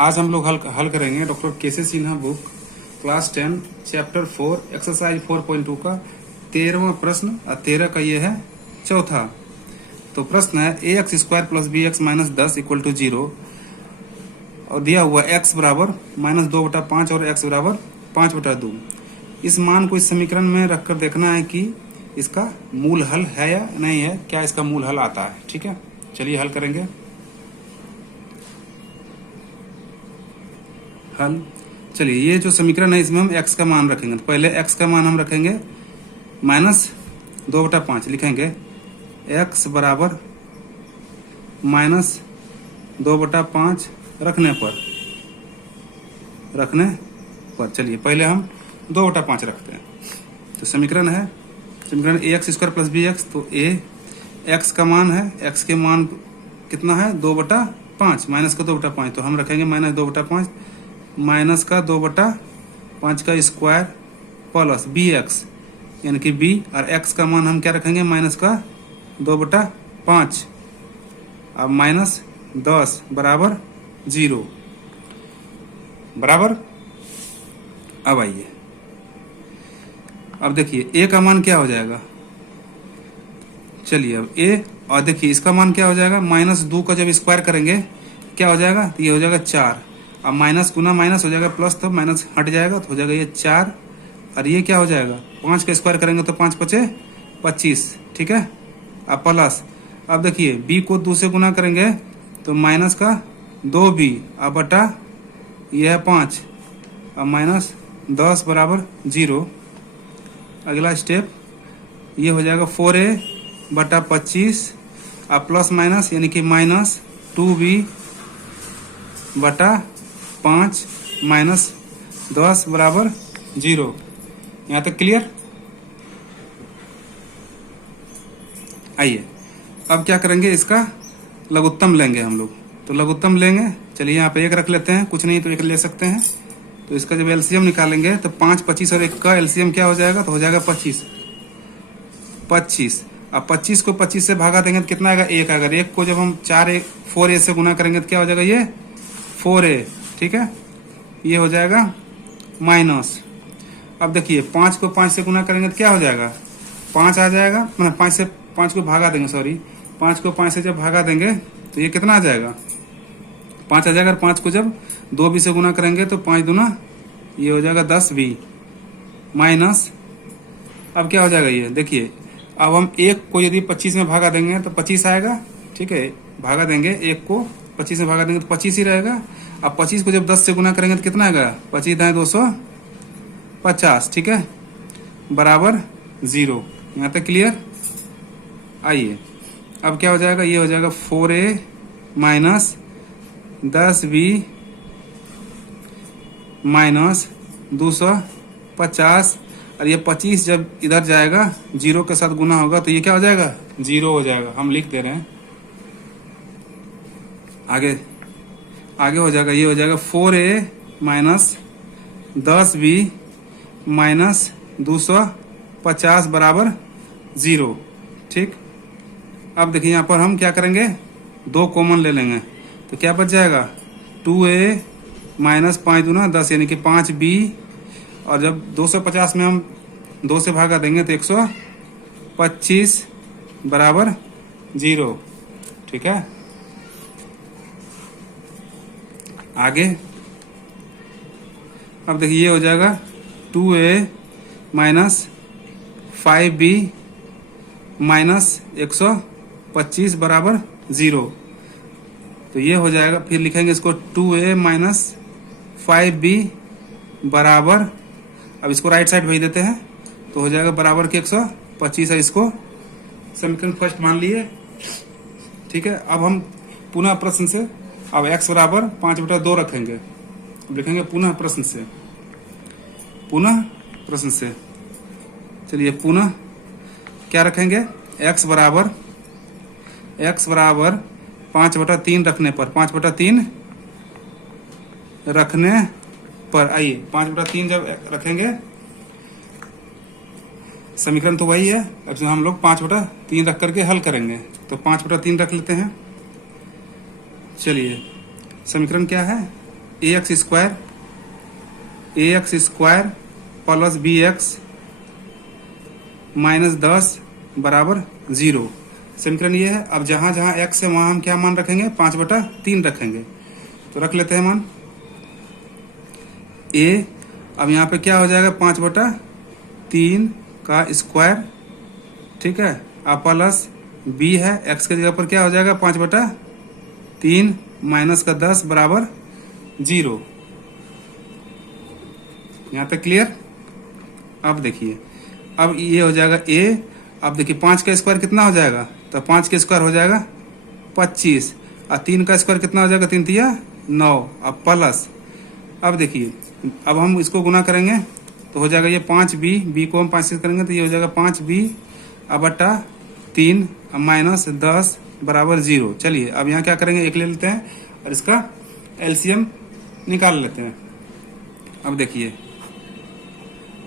आज हम लोग हल करेंगे doctor K C Sinha book class 10 chapter 4 exercise 4.2 का 13वां प्रश्न और 13 का ये है चौथा। तो प्रश्न है a x square plus b x minus 10 equal to 0 और दिया हुआ एक्स बराबर माइनस 2/5 और एक्स बराबर 5/2। इस मान को इस समीकरण में रखकर देखना है कि इसका मूल हल है या नहीं है, क्या इसका मूल हल आता है। ठीक है, चलिए हल करेंगे। हल चलिए, ये जो समीकरण है इसमें हम x का मान रखेंगे। तो पहले x का मान हम रखेंगे माइनस 2/5 लिखेंगे। x बराबर माइनस 2/5 रखने पर चलिए पहले हम 2/5 रखते हैं। तो समीकरण है समीकरण a x square plus b x. तो ए एक्स का मान है, x के मान कितना है 2/5 माइनस का 2/5। तो हम रखेंगे माइनस 2/5 माइनस का 2/5 का स्क्वायर प्लस बी एक्स यानी कि बी और एक्स का मान हम क्या रखेंगे माइनस का 2/5 अब माइनस 10 बराबर 0 बराबर। अब आइए, अब देखिए ए का मान क्या हो जाएगा। चलिए अब ए और देखिए इसका मान क्या हो जाएगा, -2 का जब स्क्वायर करेंगे क्या हो जाएगा, तो ये हो जाएगा 4। अब माइनस गुना माइनस हो जाएगा प्लस, तो माइनस हट जाएगा तो हो जाएगा ये 4 और ये क्या हो जाएगा 5 का स्क्वायर करेंगे तो 5 × 5 = 25। ठीक है, अब प्लस अब देखिए b को 2 से गुना करेंगे तो माइनस का 2b अब बटा ये है 5 अब माइनस 10 बराबर 0। अगला स्टेप ये हो जाएगा 4a/25 अब प्लस माइनस यानी कि माइनस 2b/5 माइनस 10 बराबर 0। यहाँ तक क्लियर। आइए अब क्या करेंगे, इसका लघुत्तम लेंगे हम लोग। तो लघुत्तम लेंगे, चलिए यहाँ पे 1 रख लेते हैं, कुछ नहीं तो 1 ले सकते हैं। तो इसका जब एलसीएम निकालेंगे तो 5, 25 और 1 का एलसीएम क्या हो जाएगा, तो हो जाएगा 25। अब 25 को 25 से भागा देंगे तो कितना आएगा 1। अगर 1 को जब हम 4a से गुना करेंगे तो क्या हो जाएगा ये 4a। ठीक है, ये हो जाएगा माइनस। अब देखिए 5 को 5 से गुना करेंगे तो क्या हो जाएगा 5 आ जाएगा, मतलब 5 से 5 को भागा देंगे, सॉरी 5 को 5 से जब भागा देंगे तो ये कितना आ जाएगा 5 आ जाएगा। 5 को जब 2b से गुना करेंगे तो 5 दूना ये हो जाएगा 10b माइनस। अब क्या हो जाएगा ये देखिए, अब हम 1 को यदि 25 में भागा देंगे तो 25 आएगा। ठीक है, भागा देंगे 1 को 25 में भागा देंगे तो 25 ही रहेगा। अब 25 को जब 10 से गुना करेंगे तो कितना आएगा 25 × 250। ठीक है, बराबर 0। यहाँ तक क्लियर। आइए अब क्या हो जाएगा, ये हो जाएगा 4a माइनस 10b माइनस 250 और ये 25 जब इधर जाएगा 0 के साथ गुना होगा तो ये क्या हो जाएगा 0 हो जाएगा। हम लिख दे रहे हैं आगे हो जाएगा, ये हो जाएगा 4a माइनस 10b माइनस 250 बराबर 0। ठीक, अब देखिए यहाँ पर हम क्या करेंगे 2 कॉमन ले लेंगे तो क्या बच जाएगा 2a माइनस 5 दूना 10 यानी कि 5b और जब 250 में हम 2 से भागा देंगे तो 125 बराबर 0। ठीक है, आगे अब देखिए ये हो जाएगा 2a माइनस 5b माइनस 125 बराबर 0। तो ये हो जाएगा, फिर लिखेंगे इसको 2a माइनस 5b बराबर, अब इसको राइट साइड भेज देते हैं तो हो जाएगा बराबर के 125 है। इसको समीकरण फर्स्ट मान लिए। ठीक है, अब हम पुनः प्रश्न से अब x बराबर 5/2 रखेंगे। लिखेंगे पुनः प्रश्न से चलिए पुनः क्या रखेंगे, x बराबर 5/3 रखने पर आइए 5/3 जब रखेंगे समीकरण तो वही है, अब हम लोग 5/3 रख करके हल करेंगे। तो 5/3 रख लेते हैं। चलिए समीकरण क्या है, ax square plus bx minus 10 बराबर 0। समीकरण ये है। अब जहां जहां x है वहां हम क्या मान रखेंगे, 5/3 रखेंगे। तो रख लेते हैं मान a। अब यहाँ पे क्या हो जाएगा, 5/3 का स्क्वायर, ठीक है। अब प्लस b है, x के जगह पर क्या हो जाएगा 5/3 माइनस का 10 बराबर 0। यहाँ तक क्लियर। अब देखिए, अब ये हो जाएगा a। अब देखिए 5 का स्क्वायर कितना हो जाएगा, तो 5 का स्क्वायर हो जाएगा 25 और 3 का स्क्वायर कितना हो जाएगा, 3 तिया 9। अब प्लस, अब देखिए अब हम इसको गुना करेंगे तो हो जाएगा ये 5b को हम 5 से करेंगे तो ये हो जाएगा 5b अब बटा 3 माइनस 10 बराबर 0। चलिए अब यहाँ क्या करेंगे, 1 ले लेते हैं और इसका एलसीएम निकाल लेते हैं। अब देखिए,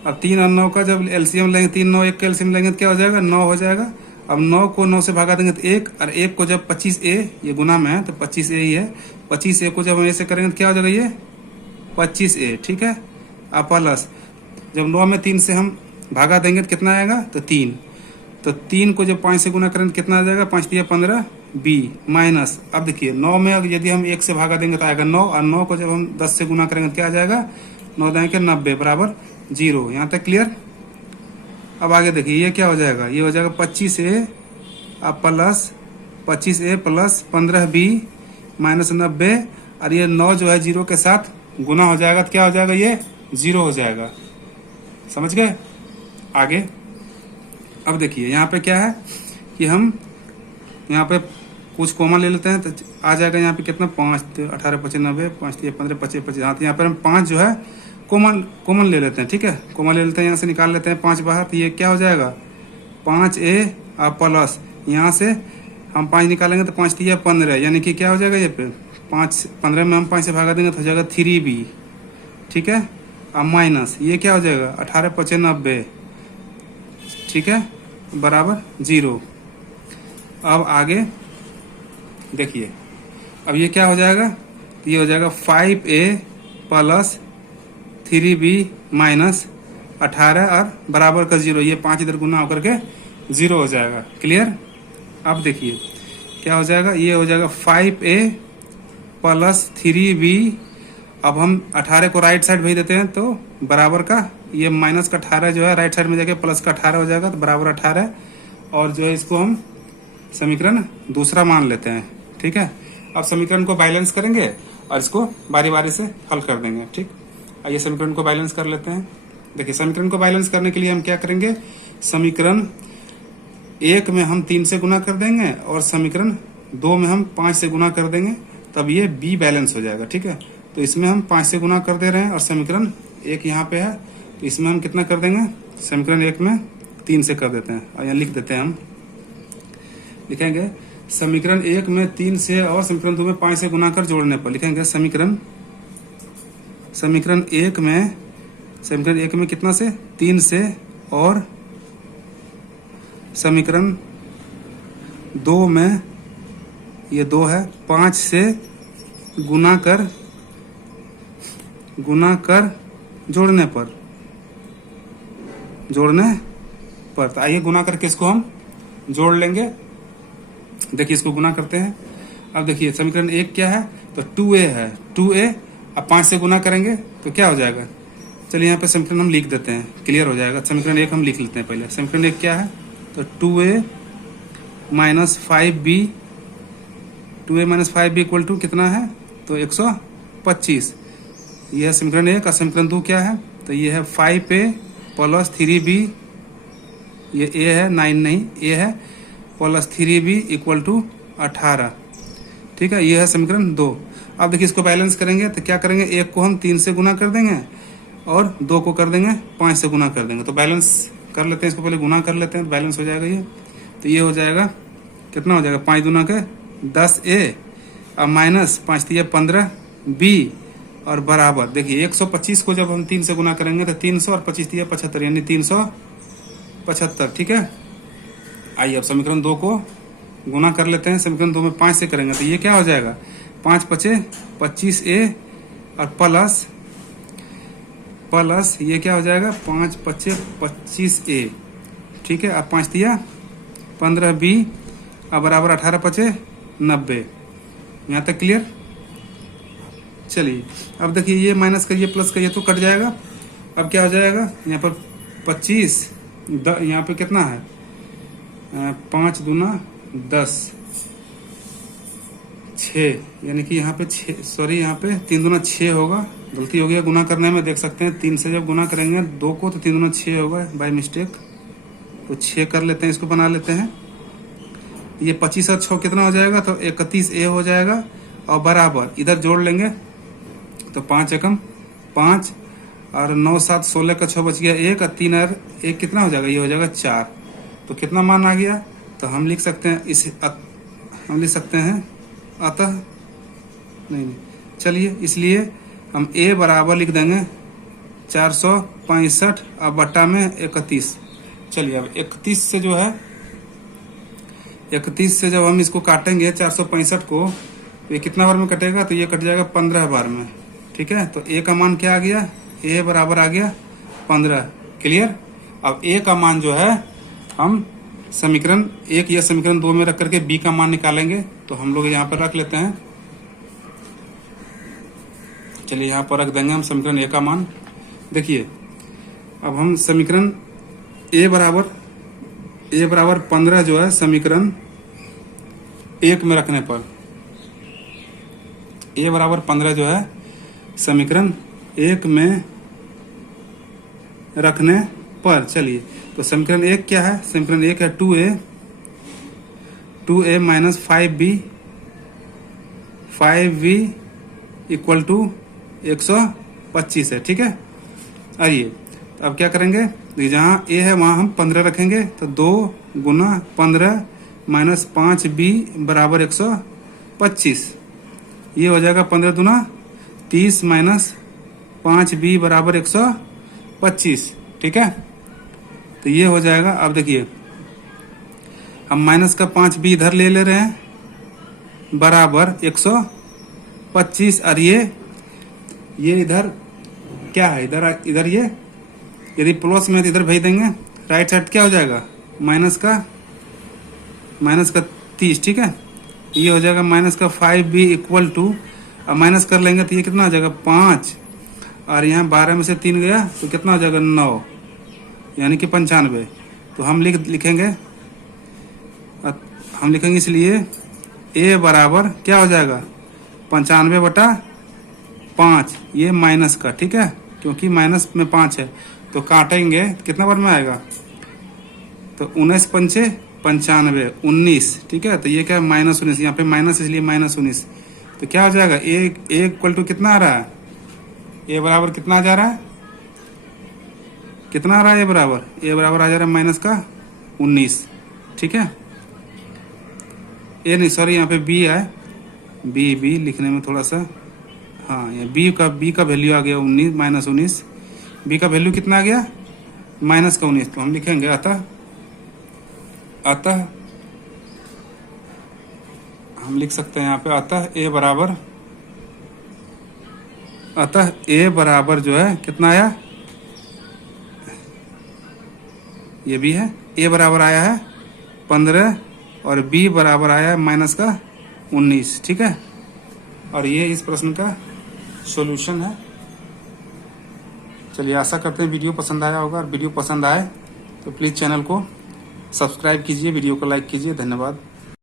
अब 3 और 9 का जब एलसीएम लेंगे, 3 9 1 का एलसीएम लेंगे तो क्या हो जाएगा, 9 हो जाएगा। अब 9 को 9 से भागा देंगे तो 1, और 1 को जब 25a, ये गुना में है तो 25a ही है, 25a को जब हम ऐसे करेंगे तो क्या हो जाएगा, ये 25a, ठीक है। अब प्लस जब 9 में 3 से हम भागा देंगे तो कितना आएगा, तो 3। तो 3 को जब 5 से गुना करेंगे तो कितना आ जाएगा, 5 तिया 15 b माइनस, अब देखिए 9 में यदि हम 1 से भागा देंगे तो आएगा 9, और 9 को जब हम 10 से गुना करेंगे तो क्या आ जाएगा, 9 देंगे 90 बराबर 0। यहाँ तक क्लियर। अब आगे देखिए ये क्या हो जाएगा, ये हो जाएगा 25a अब plus 25a plus 15b minus 90, और ये 9 जो है 0 के साथ गुना हो जाएगा तो क्या हो जाएगा, ये 0 हो जाएगा। समझ गए। आगे अब देखिए यहाँ पे क्या है कि हम यहाँ पे कुछ कॉमन ले लेते हैं तो आ जाएगा यहाँ पे कितना, 5 18 25 90 5 15 25 25। हाँ, तो यहाँ पर हम 5 जो है कॉमन ले लेते हैं, ठीक है। कॉमन ले लेते हैं, यहाँ से निकाल लेते हैं 5 बाहर, तो ये क्या हो जाएगा 5a और प्लस यहाँ से हम 5 निकालेंगे तो 5 तिया 15, यानी कि क्या हो जाएगा, ये पे 5 15 में हम 5 से भागा देंगे तो हो जाएगा 3b, ठीक है। अब माइनस ये क्या हो जाएगा 18 25 90, ठीक है, बराबर 0। अब आगे देखिए, अब ये क्या हो जाएगा, तो ये हो जाएगा 5a प्लस 3b माइनस 18 और बराबर का 0। ये 5 इधर गुना होकर के 0 हो जाएगा। क्लियर। अब देखिए क्या हो जाएगा, ये हो जाएगा 5a प्लस 3b। अब हम 18 को राइट साइड भेज देते हैं तो बराबर का ये माइनस का 18 जो है राइट साइड में जाके प्लस का 18 हो जाएगा, तो बराबर 18। और जो है इसको हम समीकरण दूसरा मान लेते हैं, ठीक है। अब समीकरण को बैलेंस करेंगे और इसको बारी बारी से हल कर देंगे, ठीक। आइए समीकरण को बैलेंस कर लेते हैं। देखिए समीकरण को बैलेंस करने के लिए हम क्या करेंगे, समीकरण 1 में हम 3 से गुना कर देंगे और समीकरण 2 में हम 5 से गुना कर देंगे, तब ये बी बैलेंस हो जाएगा, ठीक है। तो इसमें हम 5 से गुना कर दे रहे हैं और समीकरण 1 यहाँ पे है, तो इसमें हम कितना कर देंगे, समीकरण 1 में 3 से कर देते हैं। और यहाँ लिख देते हैं, हम लिखेंगे समीकरण 1 में 3 से और समीकरण 2 में 5 से गुना कर जोड़ने पर लिखेंगे समीकरण 1 में कितना से, 3 से, और समीकरण 2 में ये 2 है, 5 से गुना कर जोड़ने पर तो आइए गुना करके इसको हम जोड़ लेंगे। देखिए इसको गुना करते हैं। अब देखिए समीकरण 1 क्या है, तो 2a है, 2a अब 5 से गुना करेंगे तो क्या हो जाएगा, चलिए यहाँ पे समीकरण हम लिख देते हैं, क्लियर हो जाएगा। समीकरण 1 हम लिख लेते हैं पहले। समीकरण 1 क्या है, तो 2a minus 5b, 2a minus 5b equal to कितना है, तो 125। यह है समीकरण 1। और समीकरण 2 क्या है, तो ये है 5a प्लस 3b, ये a है 9 नहीं, a है प्लस 3b इक्वल टू 18, ठीक है। ये है समीकरण 2। अब देखिए इसको बैलेंस करेंगे तो क्या करेंगे, 1 को हम 3 से गुना कर देंगे और 2 को कर देंगे 5 से गुना कर देंगे। तो बैलेंस कर लेते हैं, इसको पहले गुना कर लेते हैं तो बैलेंस हो जाएगा ये। तो ये हो जाएगा कितना हो जाएगा, 5 दूना के 10a और माइनस 5 तिया 15b और बराबर, देखिए 125 को जब हम 3 से गुना करेंगे तो 300 और 25 तिया 75, यानी 375, ठीक है। आइए अब समीकरण 2 को गुना कर लेते हैं। समीकरण 2 में 5 से करेंगे तो ये क्या हो जाएगा, 5 5 25a और प्लस ये क्या हो जाएगा 5 पच्चे 25A, ठीक है। अब 5 दिया 15B अब बराबर 18 पचे 90। यहाँ तक क्लियर। चलिए अब देखिए ये माइनस करिए प्लस करिए तो कट जाएगा। अब क्या हो जाएगा यहाँ पर 25 यहाँ पे कितना है 5 दूना 10 6, यानी कि यहाँ पे 6 सॉरी यहाँ पे 3 दूना 6 होगा, गलती हो गया गुना करने में। देख सकते हैं 3 से जब गुना करेंगे 2 को तो 3 दूना 6 होगा बाय मिस्टेक, तो 6 कर लेते हैं, इसको बना लेते हैं। ये 25 और 6 कितना हो जाएगा तो 31A हो जाएगा और बराबर इधर जोड़ लेंगे तो 5 एकम 5 और 9 7 16 का 6 बच गया 1 और 3 और 1 कितना हो जाएगा, ये हो जाएगा 4। तो कितना मान आ गया तो हम लिख सकते हैं अतः नहीं चलिए इसलिए हम A बराबर लिख देंगे 465 और बट्टा में 31। चलिए अब 31 से जो है 31 से जब हम इसको काटेंगे 465 को तो ये कितना बार में कटेगा तो ये कट जाएगा 15 बार में, ठीक है। तो A का मान क्या आ गया, A बराबर आ गया 15। क्लियर। अब A का मान जो है हम समीकरण 1 या समीकरण 2 में रख करके B का मान निकालेंगे। तो हम लोग यहाँ पर रख लेते हैं, चलिए यहाँ पर रख देंगे हम समीकरण A का मान। देखिए अब हम समीकरण A बराबर 15 जो है समीकरण 1 में रखने पर, A बराबर 15 जो है समीकरण 1 में रखने पर, चलिए तो समीकरण 1 क्या है, समीकरण 1 है 2A minus 5B equal to 125 है, ठीक है। आइए तो अब क्या करेंगे, जहाँ A है वहाँ हम 15 रखेंगे तो 2 गुना 15 माइनस 5B बराबर 125। ये हो जाएगा 15 दूना 30 माइनस 5B बराबर 125, ठीक है। तो ये हो जाएगा। अब देखिए हम माइनस का 5B इधर ले रहे हैं बराबर 125 और ये इधर क्या है, इधर ये यदि प्लस में इधर भेज देंगे राइट साइड क्या हो जाएगा माइनस का 30, ठीक है। ये हो जाएगा माइनस का 5B इक्वल टू, अब माइनस कर लेंगे तो ये कितना हो जाएगा 5 और यहाँ 12 में से 3 गया तो कितना हो जाएगा 9, यानी कि 95। तो हम लिखेंगे इसलिए A बराबर क्या हो जाएगा 95/5, ये माइनस का, ठीक है, क्योंकि माइनस में 5 है तो काटेंगे कितना बार में आएगा तो 19 पंचे 95 19, ठीक है। तो ये क्या -19, यहाँ पे माइनस इसलिए -19। तो क्या हो जाएगा A इक्वल टू कितना आ रहा है, A बराबर कितना जा रहा है, कितना आ रहा है A बराबर आ जा रहा है माइनस का 19, ठीक है। A नहीं सॉरी यहाँ पे B है, B लिखने में थोड़ा सा, हाँ ये B का वैल्यू आ गया 19 -19, B का वैल्यू कितना आ गया -19। तो हम लिखेंगे अतः हम लिख सकते हैं यहाँ पे अतः A बराबर जो है कितना आया, ये भी है, A बराबर आया है 15 और B बराबर आया है माइनस का 19, ठीक है। और ये इस प्रश्न का सॉल्यूशन है। चलिए आशा करते हैं वीडियो पसंद आया होगा, और वीडियो पसंद आए तो प्लीज़ चैनल को सब्सक्राइब कीजिए, वीडियो को लाइक कीजिए। धन्यवाद।